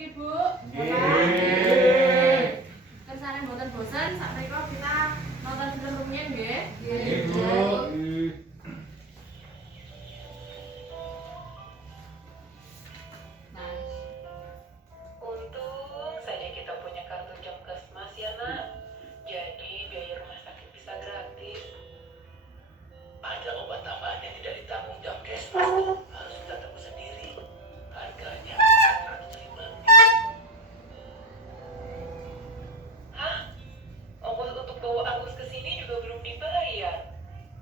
niki, Bu? Nggih. Kersane mboten bosen, sakmenika kita nonton film rumiyin nggih. Nggih, Bu. Untung saja kita punya kartu Jamkesmas ya nak. Jadi biaya rumah sakit bisa gratis. Ada obat tambahan yang tidak ditanggung Jamkesmas tuh. Harus kita tebus sendiri. Harganya 100.000 lebih. Hah? Ongkos untuk bawa Agus ke sini juga belum dibayar.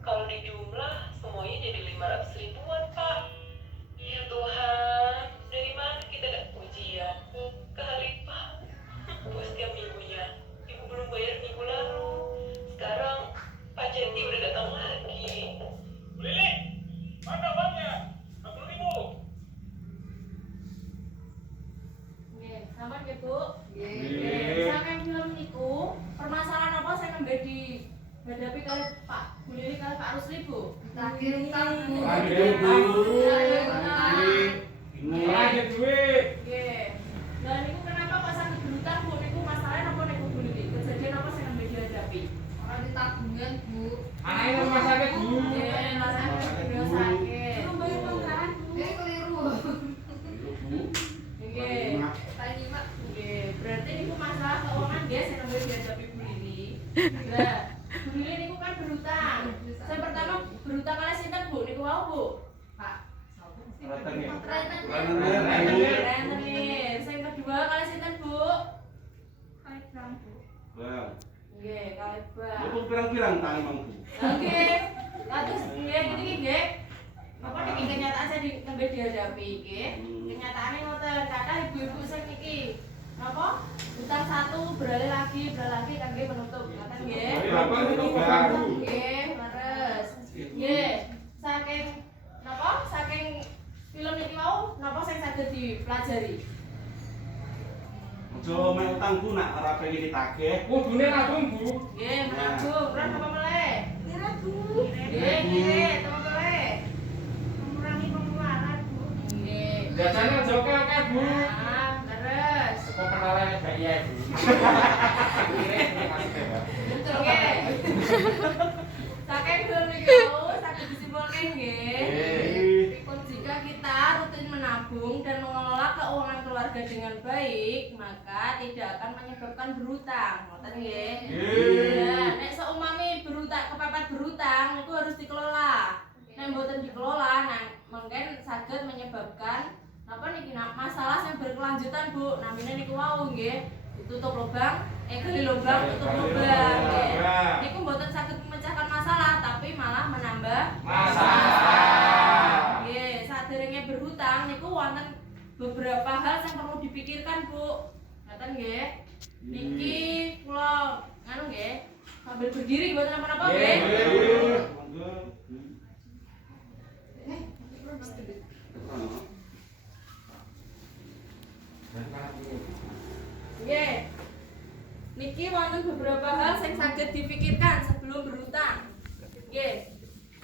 Kalau dijumlah semuanya jadi 500 ribuan pak. Ya Tuhan, dari mana kita dapat ujian? Ke Halifah. Buat setiap minggunya. Ibu belum bayar minggu lalu. Sekarang Pak Jati udah datang lagi. Lili, mana uangnya? 60.000. Nggih, sampun nggih, Bu. Nggih. Saking film niku, permasalahan apa sing nembe dihadapi kali Pak Bu Lili kali Pak Rusli, Bu? Tagih utang, Bu. Tagih utang, Bu. Tagih utang. Tagih duit. Nggih. Lah niku kenapa kok sakit berutang, Bu? Niku masalahnya apa niku Bu Lili? Kejadian apa sing nembe dihadapi? Orang di tabungan, Bu. Anaknya rumah sakit, Bu. Nggih, rasane beliau sakit. Belum bayar kontrakan, Bu. Keliru. Nggih. Tadi, Mak. Nggih, berarti niku masalah keuangan nggih sing nembe dihadapi Bu Lili. Lah, Bu Lili niku kan berutang. Saya pertama berutang kali sinten, Bu? Niku wau, Bu. Pak. Rentenir. Rentenir. Rentenir. Sing kedua kali sinten, Bu? Kali gram, Bu. Bang, Nggih, kali Bang. itu pirang-pirang tangi Mang Bu. Oke. Kados nggih niki nggih. Apa niki kenyataan saya nembe dihadapi nggih. Kenyataane ngoten, kathah ibu-ibu sing niki napa? Utang satu beralih lagi kangge menutup. Ngoten nggih. Berapa itu baru? Nggih, leres. Nggih. Saking napa? Saking film niki mau napa sing saged dipelajari? Aja mek utang Bu nak ora pengen ditagih. Kudune nabung, Bu. Nggih, menabung. Terus apa meleh? Kira, Bu. Nggih, nggih, teman meleh. Mengurangi pengeluaran, Bu. Nggih. Biasanya aja oke-oke, Bu. Nah, leres. Kok kenalan gak iya, Bu. Kira maksudnya, Pak. Oke. Saking film niku saged disimpulkan nggih. Pripun jika kita rutin menabung dan mengelola keuangan keluarga dengan baik, maka tidak akan menyebabkan berutang. Ngoten nggih. Nah, nek seumpami kepepet berutang itu harus dikelola. Nek mboten dikelola, nah mungkin saged menyebabkan napa niki masalah yang berkelanjutan, Bu. Namine niku wau nggih. Tutup lubang, gali lubang, tutup lubang. Nggih. Niku mboten saged memecahkan masalah, tapi malah menambah Masalah. Nggih, saderenge berhutang niku wonten beberapa hal yang perlu dipikirkan, Bu. Ngoten nggih. Niki kula nganu nggih, sambil berdiri mboten napa-napa nggih. Nggih. Niki wonten beberapa hal yang saged dipikirkan sebelum berhutang. Nggih.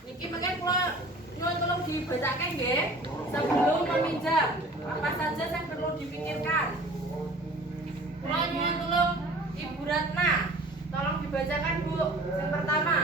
Niki mungkin kula nyuwun tolong dibacake nggih sebelum meminjam. Apa saja yang perlu dipikirkan? Kula nyuwun tolong Ibu Ratna. Tolong dibacakan, Bu. Yang pertama,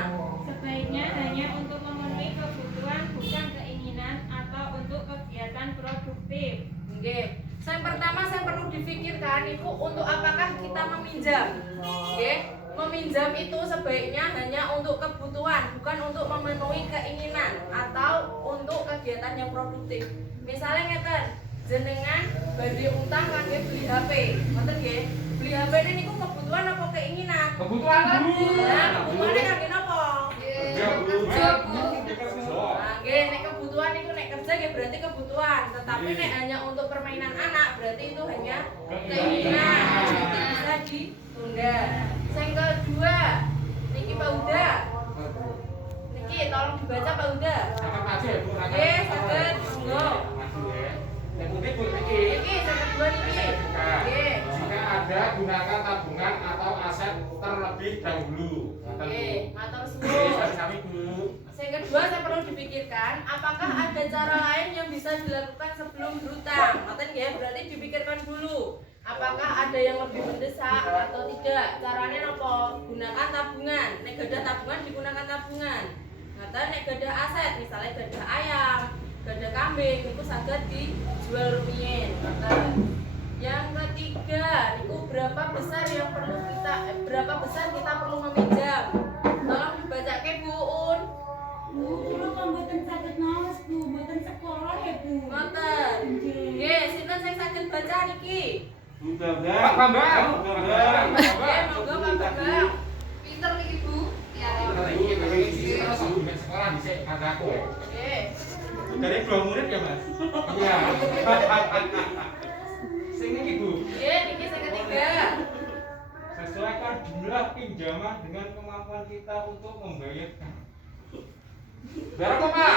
Sebaiknya hanya untuk memenuhi kebutuhan bukan keinginan atau untuk kegiatan produktif. nggih. Yang pertama saya perlu dipikirkan itu untuk apakah kita meminjam. Nggih. Meminjam itu sebaiknya hanya untuk kebutuhan, bukan untuk memenuhi keinginan atau untuk kegiatan yang produktif. Misalnya ngeten, jenengan badhe utang kangge beli HP. Ngoten nggih. Beli HP ini niku kebutuhan apa keinginan? Kebutuhan, Bu. Nah, kebutuhane kangge napa? Kerja, Bu. Nah, nggih, nek kebutuhan itu nek kerja ya berarti kebutuhan, tetapi nek hanya untuk permainan anak berarti itu hanya keinginan. Itu bisa ditunda. Yang kedua, niki Pak Uda. Niki tolong dibaca Pak Uda. Angkat aja ya, Bu. Nggih, saged, monggo. Maju ya. Yang putih, Bu, niki. Niki yang kedua niki. Nggih. Jika ada, gunakan tabungan atau aset terlebih dahulu. Nggih, matur Oke, suwun. sami-sami, Bu. Yang kedua saya perlu dipikirkan apakah ada cara lain yang bisa dilakukan sebelum berhutang. Ngoten nggih, berarti dipikirkan dulu. ada yang lebih mendesak atau tidak. Caranya nopo? Gunakan tabungan. Nek gadah tabungan digunakan tabungan. Atau nek gadah aset, misalnya gadah ayam, gadah kambing, itu saged dijual rumiyin. Yang ketiga, niku berapa besar kita perlu meminjam? Tolong dibacake Bu Un. Bu, kula kok mboten saged ngaos, Bu, mboten sekolah ya, Bu. Ngoten. Nggih, sinten sing saged baca niki? Udah, Pak Bambang. Nggih, monggo Pak Bambang. Pinter niki, Bu. Ya. Terus sambil sekolah dhisik kataku. Nggih. Dari 2 murid ya, Mas? Iya. Sing iki, Bu. Nggih, niki sing ketiga. Sesuaikan jumlah pinjaman dengan kemampuan kita untuk membayarkan. Bayar apa, Pak?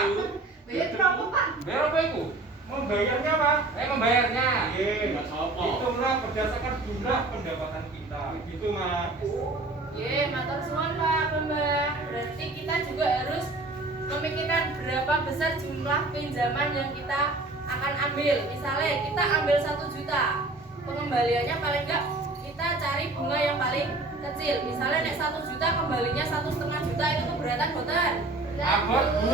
Bayar berapa, Pak? Bayar apa itu? Membayarnya, Pak. Membayarnya. Mas apa? Hitunglah berdasarkan jumlah pendapatan kita. Gitu, Mas. Nggih, matur suwun Pak Bambang. Berarti kita juga harus memikirkan berapa besar jumlah pinjaman yang kita akan ambil. Misalnya kita ambil 1 juta, pengembaliannya paling enggak kita cari bunga yang paling kecil. Misalnya nek 1 juta kembalinya 1,5 juta, itu keberatan boten? Abot, Bu.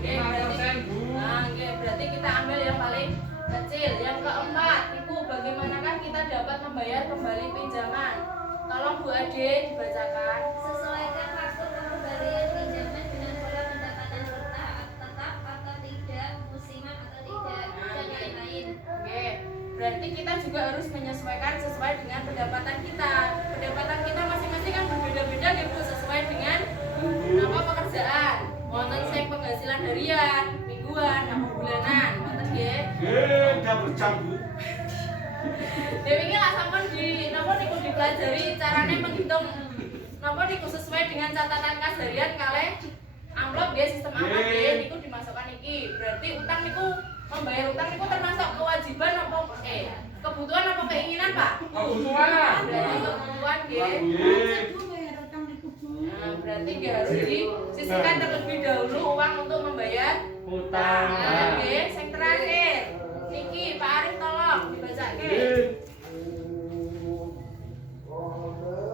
Nggih, berarti 5%, Bu. nah, nggih, berarti kita ambil yang paling kecil. Yang keempat, itu bagaimanakah kita dapat membayar kembali pinjaman? Tolong Bu Ade dibacakan. Sesuaikan faktur pengembalian pinjaman dengan pola pendapatan kita tetap atau tidak, musiman atau tidak, dan lain-lain. Oke, berarti kita juga harus menyesuaikan sesuai dengan pendapatan kita. Pendapatan kita masing-masing kan berbeda-beda ya Bu, sesuai dengan nama pekerjaan. Wonten sing penghasilan harian, mingguan, apa bulanan, wonten nggih. Udah berjam, Bu. Dewi ini lah sampun di napa niku dipelajari carane menghitung napa niku sesuai dengan catatan kas harian kalih amplop nggih, sistem amplop nggih niku dimasukkan iki. Berarti utang niku membayar utang niku termasuk kewajiban apa kebutuhan apa keinginan, Pak? Kebutuhan. Berarti kebutuhan nggih. Bu, bayar utang niku, Bu. Nah, berarti nggih harus disisihkan terlebih dahulu uang untuk membayar utang. Nah, nggih, sing terakhir. Niki Pak Arif tolong dibacake.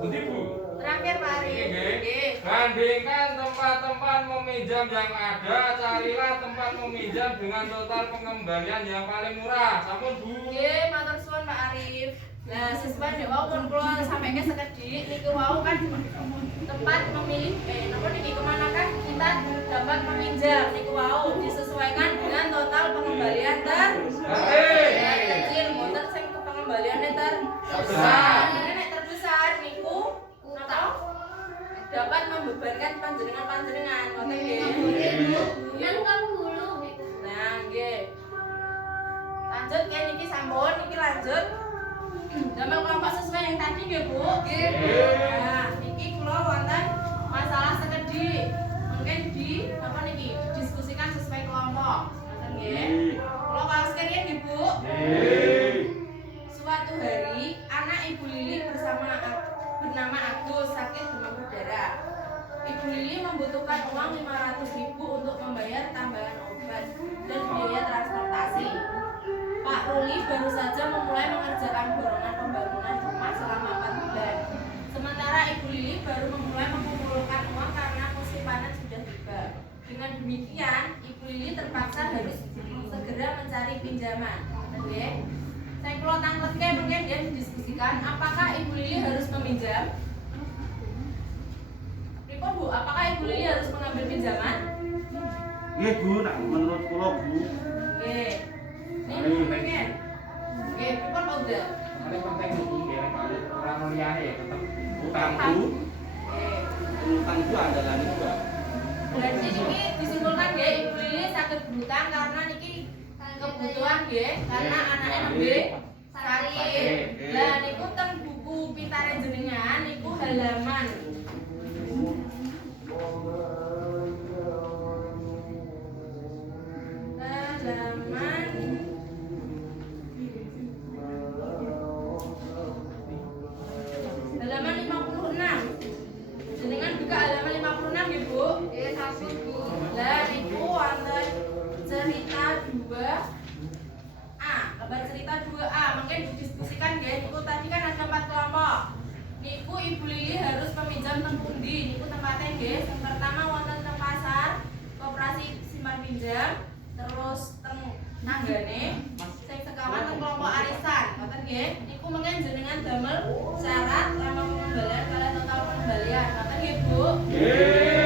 Nanti, Bu. Terakhir Pak Arif. Nggih. Nggih. Bandingkan tempat-tempat meminjam yang ada, carilah tempat meminjam dengan total pengembalian yang paling murah. Sampun, Bu. Nggih, matur suwun Pak Arif. Nah, siswa di wau pun kula sampaikan sekedhik niku wau kan tempat memilih napa niki kemanakah kita dapat meminjam niku wau disesuaikan dengan total pengembalian terkecil mboten sing pengembaliannya terbesar. Nek terbesar niku napa dapat membebankan panjenengan ngoten nggih. Yang ke-10 itu. Nah, nggih. Lanjut nggih niki sampun niki lanjut. Damel kelompok sesuai yang tadi nggih, Bu. Nggih. Nah, niki kula wonten masalah sekedhik. Mungkin di apa niki didiskusikan sesuai kelompok. Ngoten nggih. Kula kaos keriyen nggih, Bu. Nggih. Suatu hari anak Ibu Lili bernama Agus sakit demam berdarah. Ibu Lili membutuhkan uang 500.000 untuk membayar tambahan obat dan biaya transportasi. Pak Ruli baru saja memulai mengerjakan dorongan pembangunan rumah selama 4 bulan. Sementara Ibu Lili baru memulai mengumpulkan uang karena musim panen sudah tiba. Dengan demikian, Ibu Lili terpaksa harus segera mencari pinjaman. Oke? Saya kalau tangkepnya mungkin dia didiskusikan apakah Ibu Lili harus meminjam? Ripon Bu, apakah Ibu Lili harus mengambil pinjaman? Nggih, Bu, nak menurut kula, Bu. Oke. Ini pengen. Oke, Ripon mau udah? Paling penting Bu, biar orang liyane ya tetap Utang, Bu. Oke. Utang itu andalan juga. Berarti ini disimpulkan ya Ibu Lili sakit berhutang karena niki kebutuhan ya, karena anaknya nembe sakit. Lah niku teng buku pintare jenengan niku halaman halaman 56. Jenengan buka halaman 56 ya, Bu. Nggih, sampun, Bu. Lah niku wonten cerita 2A, gambar cerita 2A mangke didiskusikan nggih. Niku tadi kan ada 4 kelompok. Niku Ibu Lili harus meminjam teng pundi? Niku tempatnya nggih. Yang pertama wonten teng pasar, koperasi simpan pinjam, terus teng nanggane, sing sekawan teng kelompok arisan. Ngoten nggih. Niku mengke jenengan damel syarat lama pengembalian kalian total pengembalian. Ngoten nggih, Bu? Nggih.